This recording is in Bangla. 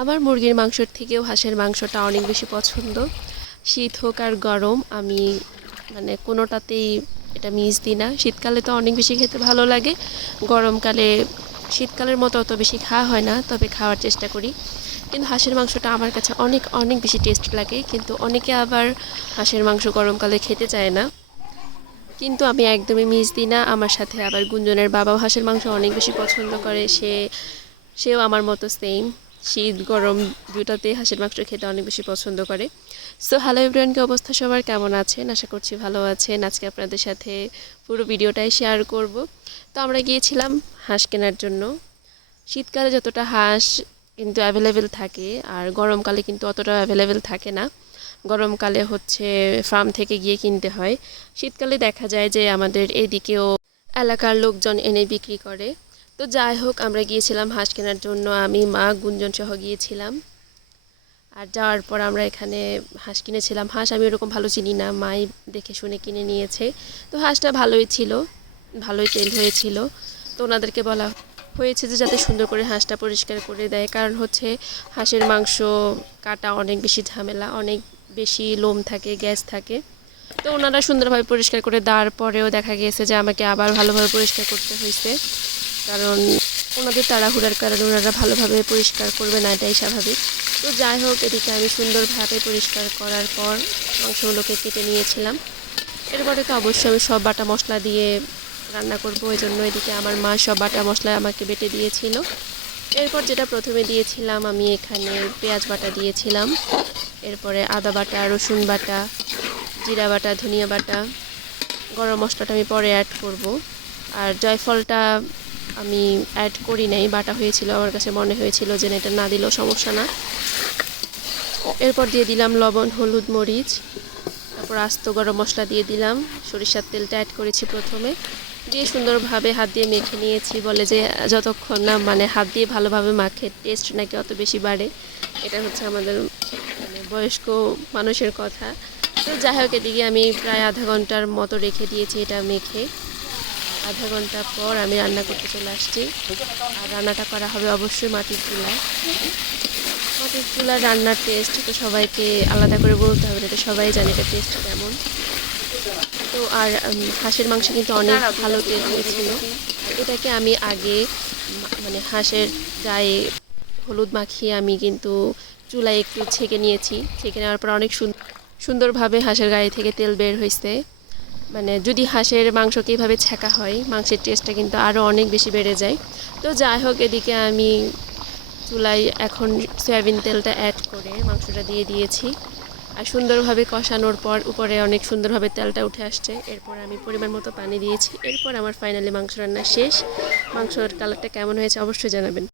আমার মুরগির মাংসর থেকেও হাঁসের মাংসটা অনেক বেশি পছন্দ। শীত হোক আর গরম, আমি মানে কোনোটাতেই এটা মিস দিই না। শীতকালে তো অনেক বেশি খেতে ভালো লাগে, গরমকালে শীতকালের মতো অত বেশি খাওয়া হয় না, তবে খাওয়ার চেষ্টা করি। কিন্তু হাঁসের মাংসটা আমার কাছে অনেক অনেক বেশি টেস্ট লাগে, কিন্তু অনেকে আবার হাঁসের মাংস গরমকালে খেতে চায় না। কিন্তু আমি একদমই মিস দিই না। আমার সাথে আবার গুঞ্জনের বাবাও হাঁসের মাংস অনেক বেশি পছন্দ করে, সে, সেও আমার মতো সেম শীত, গরম দুটাতে হাঁসের মাংস খেতে অনেক বেশি পছন্দ করে। সো হ্যালো এভরিওয়ানকে অবস্থা সবার? কেমন আছেন? আশা করছি ভালো আছেন। আজকে আপনাদের সাথে পুরো ভিডিওটাই শেয়ার করব। তো আমরা গিয়েছিলাম হাঁস কেনার জন্য। শীতকালে যতটা হাঁস কিন্তু অ্যাভেলেবেল থাকে, আর গরমকালে কিন্তু অতটা অ্যাভেলেবেল থাকে না। গরমকালে হচ্ছে ফার্ম থেকে গিয়ে কিনতে হয়। শীতকালে দেখা যায় যে আমাদের এদিকেও এলাকার লোকজন এনে বিক্রি করে। তো যাই হোক, আমরা গিয়েছিলাম হাঁস কেনার জন্য। আমি, মা, গুঞ্জন সহ গিয়েছিলাম। আর যাওয়ার পর আমরা এখানে হাঁস কিনেছিলাম। হাঁস আমি ওরকম ভালো চিনি না, মাই দেখে শুনে কিনে নিয়েছে। তো হাঁসটা ভালোই ছিল, ভালোই তেল হয়েছিল। তো ওনাদেরকে বলা হয়েছে যে যাতে সুন্দর করে হাঁসটা পরিষ্কার করে দেয়। কারণ হচ্ছে হাঁসের মাংস কাটা অনেক বেশি ঝামেলা, অনেক বেশি লোম থাকে, গ্যাস থাকে। তো ওনারা সুন্দরভাবে পরিষ্কার করে দেওয়ার পরেও দেখা গিয়েছে যে আমাকে আবার ভালোভাবে পরিষ্কার করতে হয়েছে। কারণ ওনাদের তাড়াহুড়ার কারণে ওনারা ভালোভাবে পরিষ্কার করবে না, এটাই স্বাভাবিক। তো যাই হোক, এদিকে আমি সুন্দরভাবে পরিষ্কার করার পর মাংসগুলোকে কেটে নিয়েছিলাম। এরপরে তো অবশ্যই আমি সব বাটা মশলা দিয়ে রান্না করব এই জন্য এদিকে আমার মা সব বাটা মশলা আমাকে বেটে দিয়েছিল। এরপর যেটা প্রথমে দিয়েছিলাম, আমি এখানে পেঁয়াজ বাটা দিয়েছিলাম। এরপরে আদা বাটা, রসুন বাটা, জিরা বাটা, ধনিয়া বাটা, গরম মশলাটা আমি পরে অ্যাড করব। আর জয়ফলটা আমি অ্যাড করি নাই, বাটা হয়েছিল, আমার কাছে মনে হয়েছিল যে এটা না দিলেও সমস্যা না। এরপর দিয়ে দিলাম লবণ, হলুদ, মরিচ, তারপর আস্ত গরম মশলা দিয়ে দিলাম, সরিষার তেলটা অ্যাড করেছি প্রথমে। দিয়ে সুন্দরভাবে হাত দিয়ে মেখে নিয়েছি, বলে যে যতক্ষণ না মানে হাত দিয়ে ভালোভাবে মাখে টেস্ট নাকি অত বেশি বাড়ে। এটা হচ্ছে আমাদের মানে বয়স্ক মানুষের কথা। তো যাই হোক, এদিকে আমি প্রায় আধা ঘণ্টার মতো রেখে দিয়েছি এটা মেখে। আধা ঘণ্টা পর আমি রান্না করতে চলে আসছি। আর রান্নাটা করা হবে অবশ্যই মাটির চুলায়। মাটির চুলার রান্নার টেস্ট তো সবাইকে আলাদা করে বলতে হবে এটা সবাই জানে এটা টেস্ট কেমন। তো আর হাঁসের মাংস কিন্তু অনেক ভালো তেল হয়েছিল। এটাকে আমি আগে মানে হাঁসের গায়ে হলুদ মাখিয়ে আমি কিন্তু চুলায় একটু ছেঁকে নিয়েছি। ছেঁকে নেওয়ার পর অনেক সুন- সুন্দরভাবে হাঁসের গায়ে থেকে তেল বের হয়েছে। মানে যদি হাঁসের মাংসকে এভাবে ছেঁকা হয়, মাংসের টেস্টটা কিন্তু আরও অনেক বেশি বেড়ে যায়। তো যাই হোক, এদিকে আমি চুলায় এখন সয়াবিন তেলটা অ্যাড করে মাংসটা দিয়ে দিয়েছি। আর সুন্দরভাবে কষানোর পর উপরে অনেক সুন্দরভাবে তেলটা উঠে আসছে। এরপর আমি পরিমাণ মতো পানি দিয়েছি। এরপর আমার ফাইনালি মাংস রান্না শেষ। মাংসর কালারটা কেমন হয়েছে অবশ্যই জানাবেন।